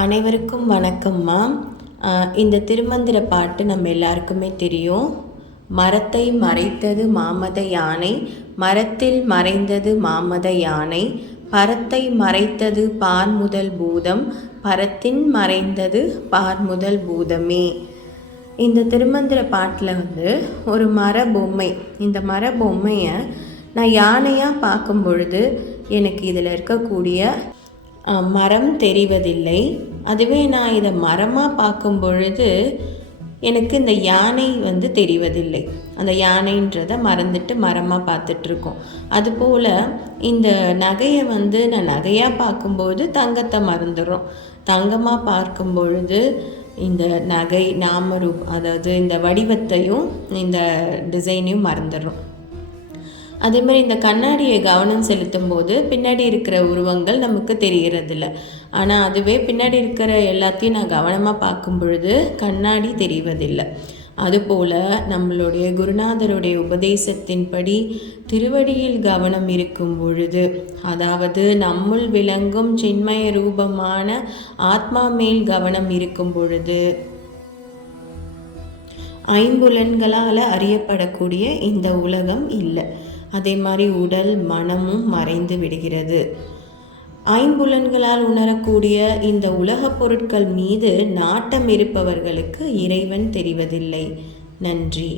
அனைவருக்கும் வணக்கம்மா. இந்த திருமந்திர பாட்டு நம்ம எல்லாருக்குமே தெரியும். மரத்தை மறைத்தது மாமத யானை, மரத்தில் மறைந்தது மாமத யானை, பரத்தை மறைத்தது பார்முதல் பூதம், பரத்தின் மறைந்தது பார்முதல் பூதமே. இந்த திருமந்திர பாட்டில் ஒரு மர பொம்மை, இந்த மர பொம்மையை நான் யானையாக பார்க்கும் பொழுது எனக்கு இதில் இருக்கக்கூடிய மரம் தெரிவதில்லை. அதுவே நான் இதை மரமாக பார்க்கும் பொழுது எனக்கு இந்த யானை தெரிவதில்லை. அந்த யானைன்றதை மறந்துட்டு மரமாக பார்த்துட்ருக்கோம். அதுபோல் இந்த நகையை நான் நகையாக பார்க்கும்போது தங்கத்தை மறந்துடுறோம். தங்கமாக பார்க்கும் பொழுது இந்த நகை நாமரூப், அதாவது இந்த வடிவத்தையும் இந்த டிசைனையும் மறந்துடுறோம். அதே மாதிரி இந்த கண்ணாடியை கவனம் செலுத்தும் போது பின்னாடி இருக்கிற உருவங்கள் நமக்கு தெரிகிறதில்ல. ஆனால் அதுவே பின்னாடி இருக்கிற எல்லாத்தையும் நான் கவனமாக பார்க்கும் பொழுது கண்ணாடி தெரிவதில்லை. அதுபோல் நம்மளுடைய குருநாதருடைய உபதேசத்தின்படி திருவடியில் கவனம் இருக்கும் பொழுது, அதாவது நம்முள் விளங்கும் சின்மய ரூபமான ஆத்மா மேல் கவனம் இருக்கும் பொழுது, ஐம்புலன்களால் அறியப்படக்கூடிய இந்த உலகம் இல்லை. அதே மாதிரி உடல் மனமும் மறைந்து விடுகிறது. ஐம்புலன்களால் உணரக்கூடிய இந்த உலகப் பொருட்கள் மீது நாட்டம் இருப்பவர்களுக்கு இறைவன் தெரிவதில்லை. நன்றி.